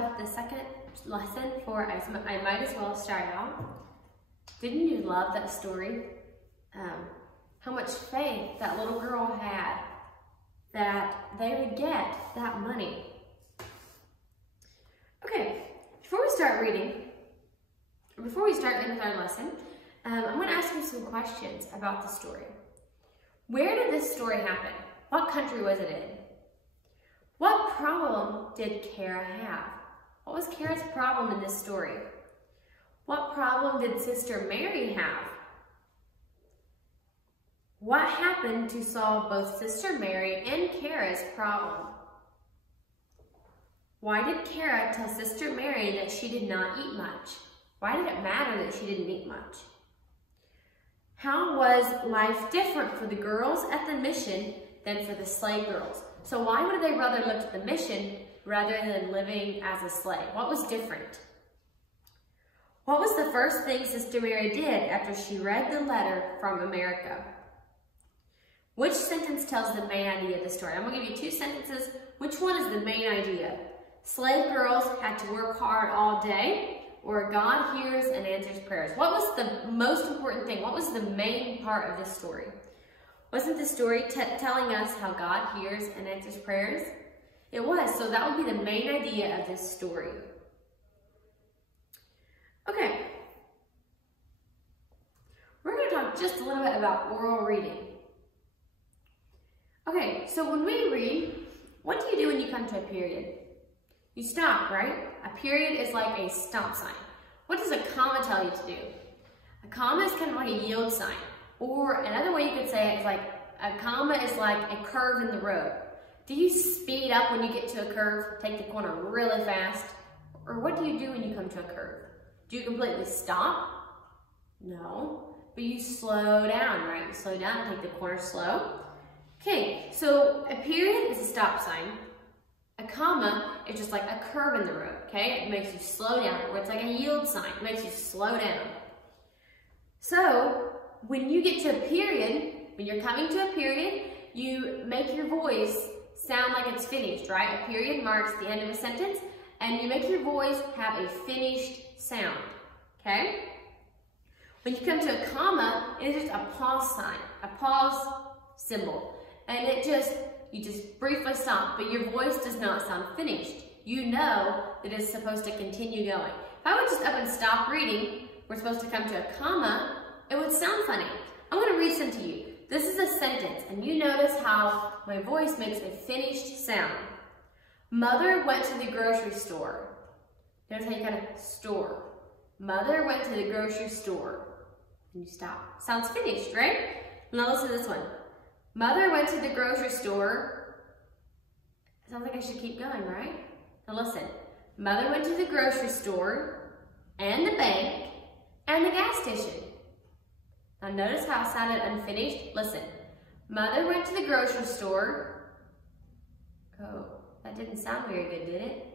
with the second lesson for I Might As Well Start Out. Didn't you love that story? How much faith that little girl had that they would get that money. Okay, before we start reading, or before we start in with our lesson, I'm going to ask you some questions about the story. Where did this story happen? What country was it in? What problem did Kara have? What was Kara's problem in this story? What problem did Sister Mary have? What happened to solve both Sister Mary and Kara's problem? Why did Kara tell Sister Mary that she did not eat much? Why did it matter that she didn't eat much? How was life different for the girls at the mission than for the slave girls? So why would they rather live at the mission rather than living as a slave? What was different? What was the first thing Sister Mary did after she read the letter from America? Which sentence tells the main idea of the story? I'm going to give you two sentences. Which one is the main idea? Slave girls had to work hard all day, or God hears and answers prayers. What was the most important thing? What was the main part of this story? Wasn't the story telling us how God hears and answers prayers? It was, so that would be the main idea of this story. Okay. We're going to talk just a little bit about oral reading. Okay, so when we read, what do you do when you come to a period? You stop, right? A period is like a stop sign. What does a comma tell you to do? A comma is kind of like a yield sign. Or another way you could say it is like, a comma is like a curve in the road. Do you speed up when you get to a curve, take the corner really fast? Or what do you do when you come to a curve? Do you completely stop? No, but you slow down, right? You slow down and take the corner slow. Okay, so a period is a stop sign. A comma is just like a curve in the road, okay? It makes you slow down, or it's like a yield sign. It makes you slow down. So, when you get to a period, when you're coming to a period, you make your voice sound like it's finished, right? A period marks the end of a sentence, and you make your voice have a finished sound, okay? When you come to a comma, it is just a pause sign, a pause symbol. And you just briefly stop, but your voice does not sound finished. You know that it's supposed to continue going. If I would just up and stop reading, we're supposed to come to a comma, it would sound funny. I'm going to read some to you. This is a sentence, and you notice how my voice makes a finished sound. Mother went to the grocery store. Notice how you kind of store. Mother went to the grocery store. And you stop. Sounds finished, right? Now listen to this one. Mother went to the grocery store. Sounds like I should keep going, right? Now listen. Mother went to the grocery store and the bank and the gas station. Now notice how it sounded unfinished. Listen. Mother went to the grocery store. Oh, that didn't sound very good, did it?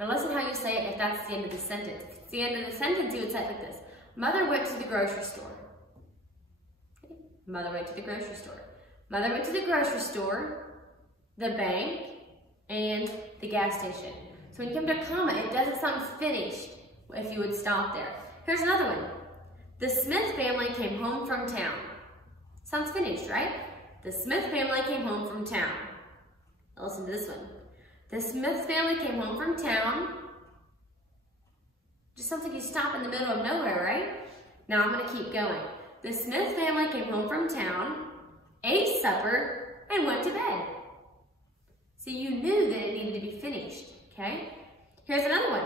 Now listen how you say it if that's the end of the sentence. If it's the end of the sentence, you would say it like this. Mother went to the grocery store. Okay. Mother went to the grocery store. Mother went to the grocery store, the bank, and the gas station. So when you come to a comma, it doesn't sound finished if you would stop there. Here's another one. The Smith family came home from town. Sounds finished, right? The Smith family came home from town. Now listen to this one. The Smith family came home from town. Just sounds like you stop in the middle of nowhere, right? Now I'm going to keep going. The Smith family came home from town, ate supper, and went to bed. So you knew that it needed to be finished, okay? Here's another one.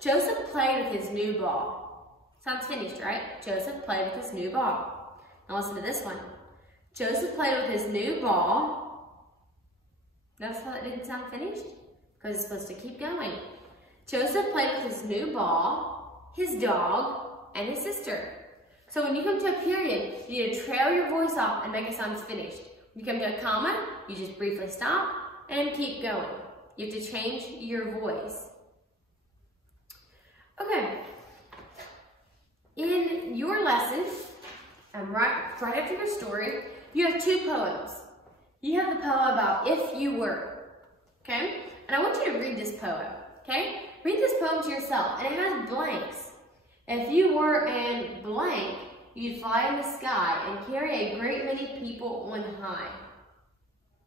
Joseph played with his new ball. Sounds finished, right? Joseph played with his new ball. Now listen to this one. Joseph played with his new ball. Notice how that didn't sound finished? Because it's supposed to keep going. Joseph played with his new ball, his dog, and his sister. So when you come to a period, you need to trail your voice off and make it sound finished. When you come to a comma, you just briefly stop and keep going. You have to change your voice. Okay. In your lesson, right after your story, you have two poems. You have the poem about If You Were, okay? And I want you to read this poem, okay? Read this poem to yourself, and it has blanks. If you were in blank, you'd fly in the sky and carry a great many people on high.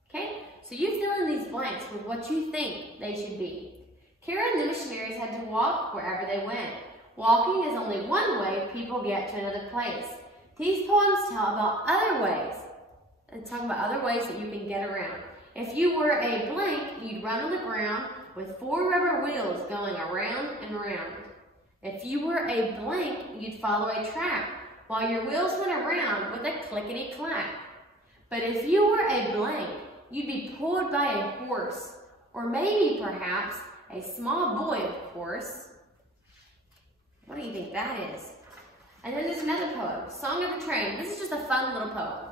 Okay, so you fill in these blanks with what you think they should be. Kara and the missionaries had to walk wherever they went. Walking is only one way people get to another place. These poems tell about other ways. And talk about other ways that you can get around. If you were a blank, you'd run on the ground with 4 rubber wheels going around and around. If you were a blank, you'd follow a track while your wheels went around with a clickety-clack. But if you were a blank, you'd be pulled by a horse, or maybe perhaps a small boy, of course. What do you think that is? And then there's another poem, Song of the Train. This is just a fun little poem.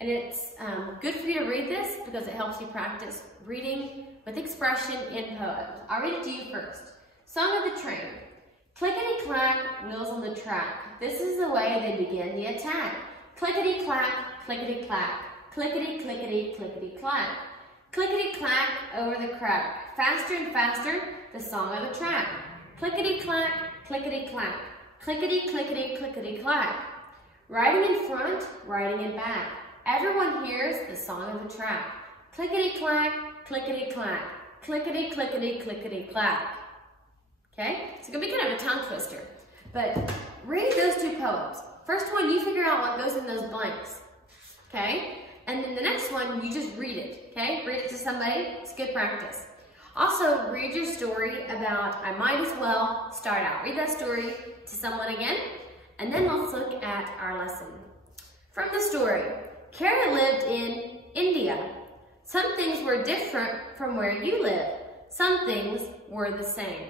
And it's good for you to read this because it helps you practice reading with expression in poems. I'll read it to you first. Song of the Train. Clickety-clack, wheels on the track. This is the way they begin the attack. Clickety-clack, clickety-clack, clickety-clickety, clickety-clack. Clickety-clack over the crack. Faster and faster, the song of the track. Clickety-clack, clickety-clack, clickety-clickety, clickety-clack. Riding in front, riding in back. Everyone hears the song of the track. Clickety-clack, clickety-clack, clickety-clickety, clickety-clack. Okay, it's gonna be kind of a tongue twister, but read those 2 poems. First one, you figure out what goes in those blanks, okay? And then the next one, you just read it, okay? Read it to somebody, it's good practice. Also, read your story about I Might As Well Start Out. Read that story to someone again, and then let's look at our lesson. From the story, Kara lived in India. Some things were different from where you live. Some things were the same.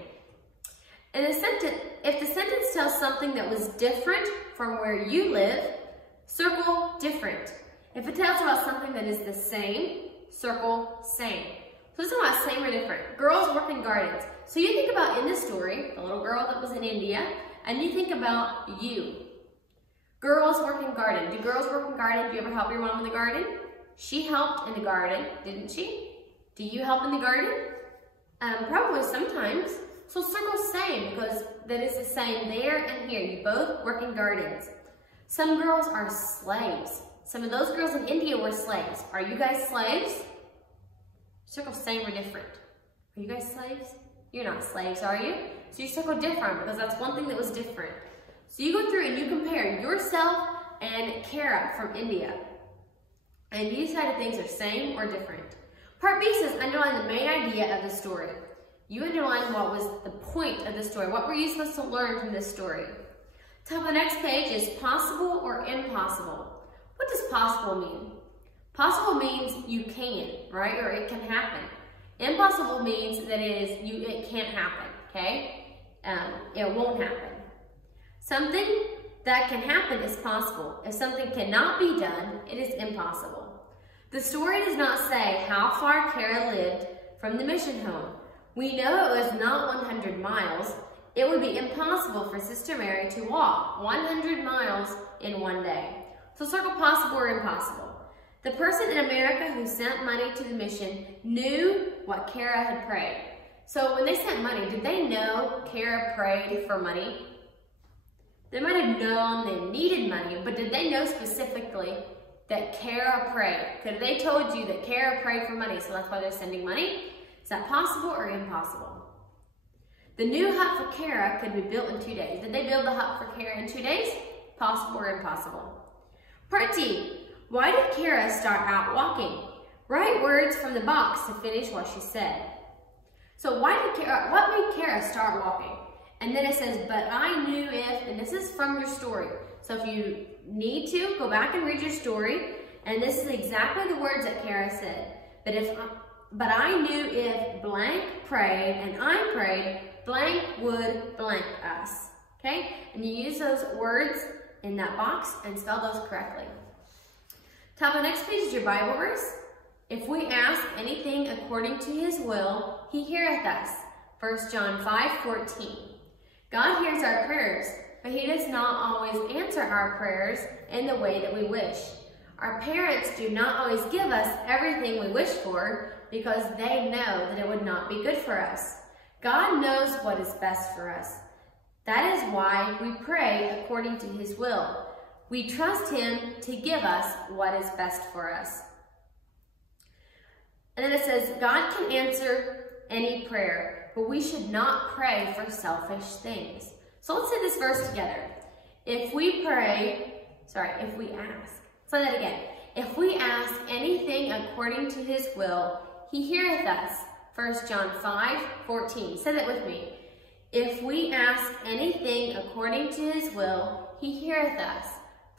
In a sentence, if the sentence tells something that was different from where you live, circle different. If it tells about something that is the same, circle same. So let's talk about same or different. Girls work in gardens. So you think about in this story, the little girl that was in India, and you think about you. Girls work in garden. Do girls work in garden? Do you ever help your mom in the garden? She helped in the garden, didn't she? Do you help in the garden? Probably sometimes. So circle same because that is the same there and here. You both work in gardens. Some girls are slaves. Some of those girls in India were slaves. Are you guys slaves? Circle same or different. Are you guys slaves? You're not slaves, are you? So you circle different because that's one thing that was different. So you go through and you compare yourself and Kara from India. And you decide if things are same or different. Part B says underline the main idea of the story. You underline what was the point of the story. What were you supposed to learn from this story? Top of the next page is possible or impossible. What does possible mean? Possible means you can, right? Or it can happen. Impossible means that it can't happen, okay? It won't happen. Something that can happen is possible. If something cannot be done, it is impossible. The story does not say how far Kara lived from the mission home. We know it was not 100 miles. It would be impossible for Sister Mary to walk 100 miles in one day. So circle possible or impossible. The person in America who sent money to the mission knew what Kara had prayed. So when they sent money, did they know Kara prayed for money? They might have known they needed money, but did they know specifically that Kara prayed? Could they told you that Kara prayed for money, so that's why they're sending money? Is that possible or impossible? The new hut for Kara could be built in 2 days. Did they build the hut for Kara in 2 days? Possible or impossible? Part D. Why did Kara start out walking? Write words from the box to finish what she said. So what made Kara start walking? And then it says, but I knew if, and this is from your story. So if you need to, go back and read your story. And this is exactly the words that Kara said. But I knew if blank prayed and I prayed, blank would blank us. Okay? And you use those words in that box and spell those correctly. Top of the next page is your Bible verse. If we ask anything according to his will, he heareth us. 1 John 5:14. God hears our prayers, but he does not always answer our prayers in the way that we wish. Our parents do not always give us everything we wish for because they know that it would not be good for us. God knows what is best for us. That is why we pray according to his will. We trust him to give us what is best for us. And then it says, God can answer any prayer, but we should not pray for selfish things. So let's say this verse together. If we ask, let's say that again. If we ask anything according to his will, he heareth us. 1 John 5:14. Say that with me. If we ask anything according to his will, he heareth us.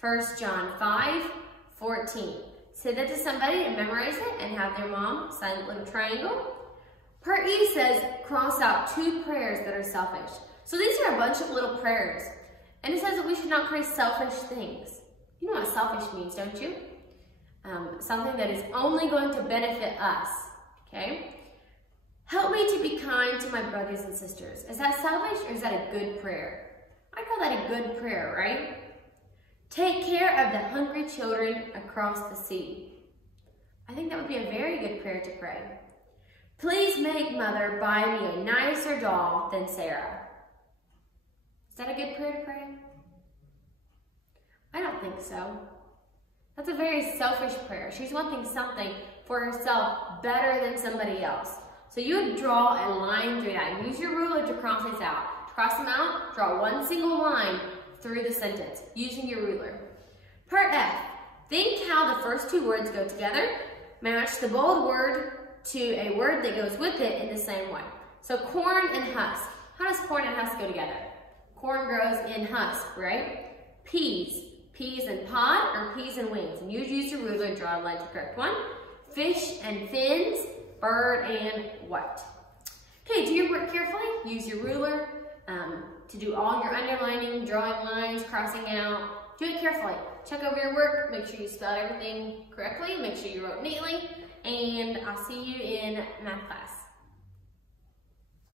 1 John 5:14. Say that to somebody and memorize it and have their mom sign a little triangle. Part E says, cross out 2 prayers that are selfish. So these are a bunch of little prayers. And it says that we should not pray selfish things. You know what selfish means, don't you? Something that is only going to benefit us, okay? Help me to be kind to my brothers and sisters. Is that selfish or is that a good prayer? I call that a good prayer, right? Take care of the hungry children across the sea. I think that would be a very good prayer to pray. Please make mother buy me a nicer doll than Sarah. Is that a good prayer to pray? I don't think so. That's a very selfish prayer. She's wanting something for herself better than somebody else. So you would draw a line through that and use your ruler to cross these out. Cross them out, draw one single line through the sentence using your ruler. Part F, think how the first 2 words go together. Match the bold word to a word that goes with it in the same way. So corn and husk. How does corn and husk go together? Corn grows in husk, right? Peas. Peas and pod or peas and wings. And you use your ruler and draw a line to the correct one. Fish and fins. Bird and what? Okay, do your work carefully. Use your ruler to do all your underlining, drawing lines, crossing out. Do it carefully. Check over your work. Make sure you spelled everything correctly. Make sure you wrote neatly. And I'll see you in math class.